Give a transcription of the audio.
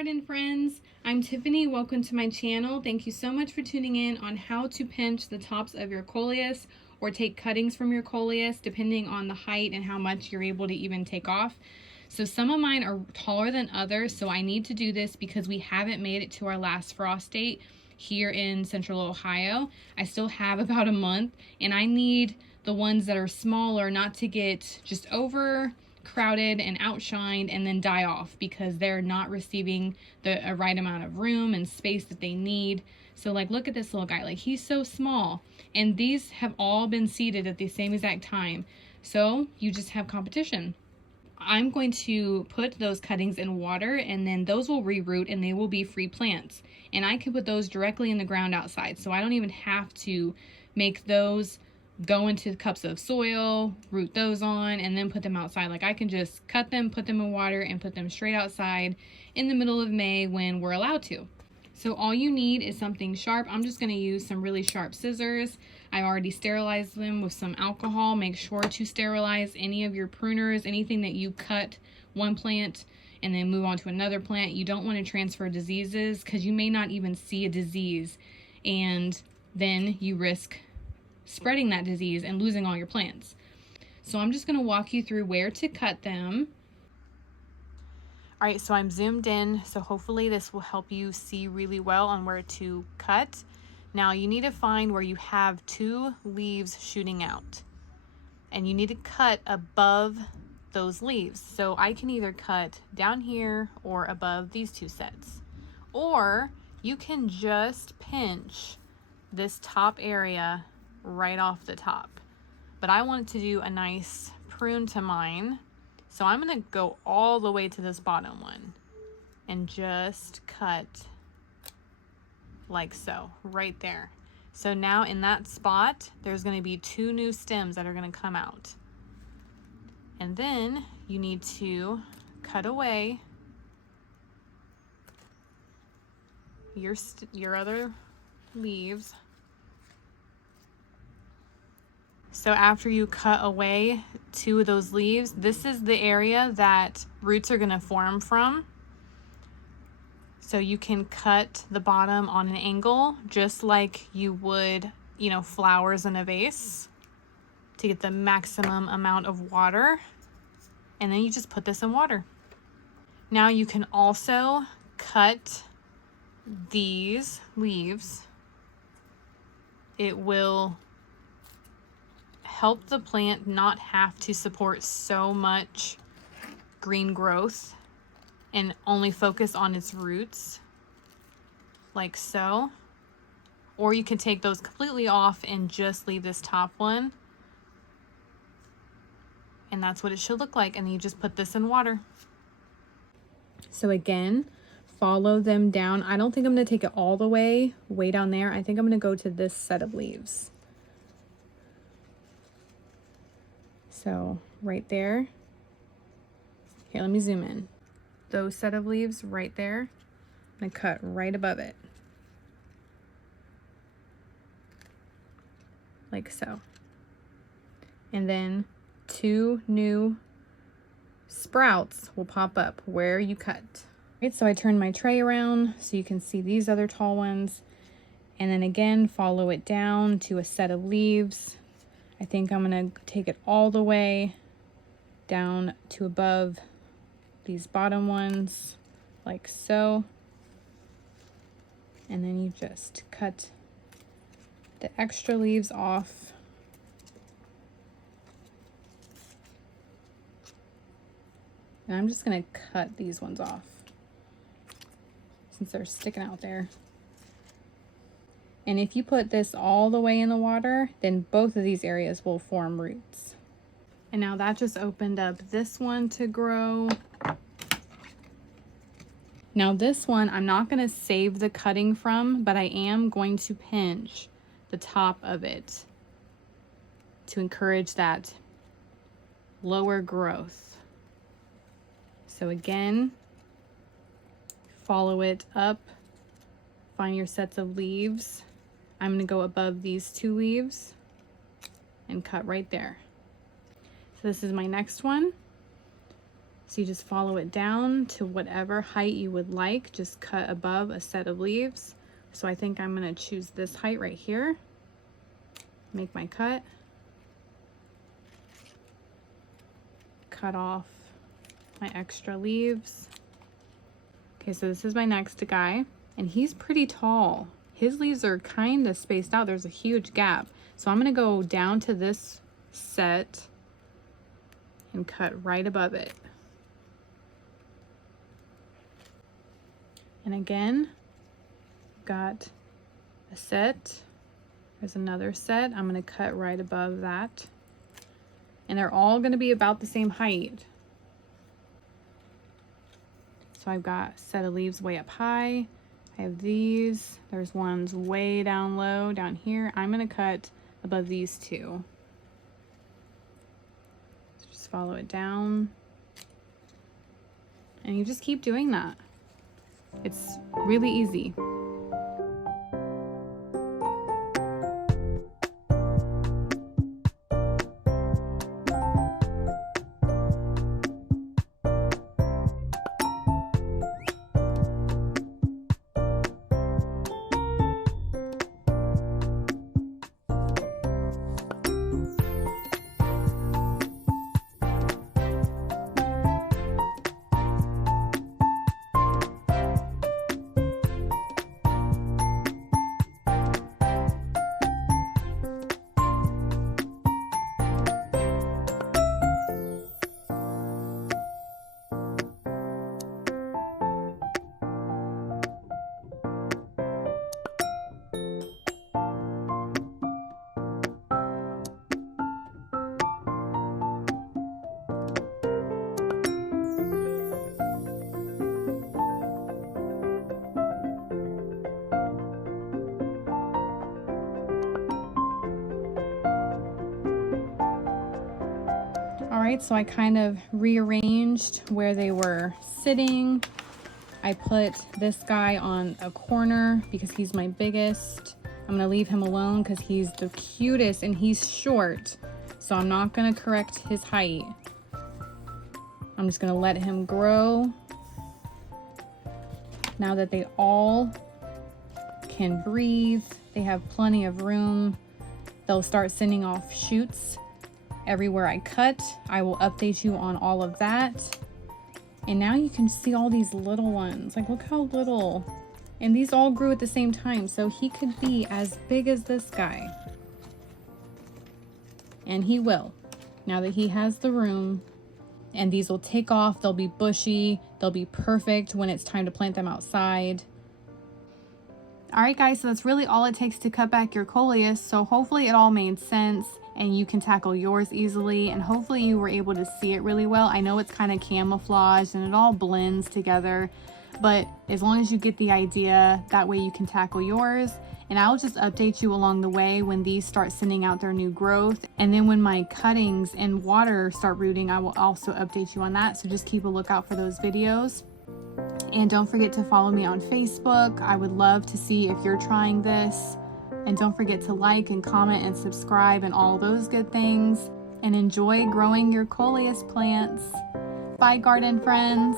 garden friends, I'm Tiffany. Welcome to my channel. Thank you so much for tuning in on how to pinch the tops of your Coleus or take cuttings from your Coleus depending on the height and how much you're able to even take off. So some of mine are taller than others, so I need to do this because we haven't made it to our last frost date here in Central Ohio. I still have about a month, and I need the ones that are smaller not to get just overcrowded and outshined and then die off because they're not receiving the right amount of room and space that they need. So like, look at this little guy, like he's so small, and these have all been seeded at the same exact time. So you just have competition. I'm going to put those cuttings in water, and then those will reroot and they will be free plants. And I can put those directly in the ground outside, so I don't even have to make those go into cups of soil, root those on, and then put them outside. Like, I can just cut them, put them in water, and put them straight outside in the middle of May when we're allowed to. So all you need is something sharp. I'm just going to use some really sharp scissors. I already sterilized them with some alcohol. Make sure to sterilize any of your pruners, anything that you cut one plant and then move on to another plant. You don't want to transfer diseases because you may not even see a disease, and then you risk spreading that disease and losing all your plants. So I'm just going to walk you through where to cut them. All right, so I'm zoomed in, so hopefully this will help you see really well on where to cut. Now you need to find where you have two leaves shooting out, and you need to cut above those leaves. So I can either cut down here or above these two sets, or you can just pinch this top area right off the top. But I wanted to do a nice prune to mine, so I'm going to go all the way to this bottom one and just cut like so, right there. So now in that spot, there's going to be two new stems that are going to come out. And then you need to cut away your other leaves. So after you cut away two of those leaves, this is the area that roots are going to form from. So you can cut the bottom on an angle just like you would, flowers in a vase, to get the maximum amount of water. And then you just put this in water. Now you can also cut these leaves. It will help the plant not have to support so much green growth and only focus on its roots, like so. Or you can take those completely off and just leave this top one, and that's what it should look like. And then you just put this in water. So again, follow them down. I don't think I'm going to take it all the way down there. I think I'm going to go to this set of leaves. So right there. Okay, let me zoom in. Those set of leaves right there, I'm going to cut right above it. Like so. And then two new sprouts will pop up where you cut. Right, so I turn my tray around so you can see these other tall ones. And then again, follow it down to a set of leaves. I think I'm going to take it all the way down to above these bottom ones, like so. And then you just cut the extra leaves off. And I'm just going to cut these ones off since they're sticking out there. And if you put this all the way in the water, then both of these areas will form roots. And now that just opened up this one to grow. Now this one, I'm not going to save the cutting from, but I am going to pinch the top of it to encourage that lower growth. So again, follow it up, find your sets of leaves. I'm going to go above these two leaves and cut right there. So this is my next one. So you just follow it down to whatever height you would like, just cut above a set of leaves. So I think I'm gonna choose this height right here, make my cut, cut off my extra leaves. Okay, so this is my next guy, and he's pretty tall. His leaves are kind of spaced out. There's a huge gap. So I'm gonna go down to this set and cut right above it. And again, got a set. There's another set. I'm gonna cut right above that. And they're all gonna be about the same height. So I've got a set of leaves way up high. I have these. There's ones way down low down here. I'm gonna cut above these two. So just follow it down. And you just keep doing that. It's really easy. Alright, so I kind of rearranged where they were sitting. I put this guy on a corner because he's my biggest. I'm gonna leave him alone because he's the cutest and he's short. So I'm not gonna correct his height. I'm just gonna let him grow. Now that they all can breathe, they have plenty of room, they'll start sending off shoots everywhere I cut. I will update you on all of that. And now you can see all these little ones. Like, look how little. And these all grew at the same time, so he could be as big as this guy. And he will, now that he has the room. And these will take off, they'll be bushy, they'll be perfect when it's time to plant them outside. Alright guys, so that's really all it takes to cut back your Coleus. So hopefully it all made sense and you can tackle yours easily, and hopefully you were able to see it really well. I know it's kind of camouflaged and it all blends together, but as long as you get the idea, that way you can tackle yours. And I'll just update you along the way when these start sending out their new growth. And then when my cuttings and water start rooting, I will also update you on that. So just keep a lookout for those videos. And don't forget to follow me on Facebook. I would love to see if you're trying this. And don't forget to like and comment and subscribe and all those good things. And enjoy growing your Coleus plants. Bye, garden friends.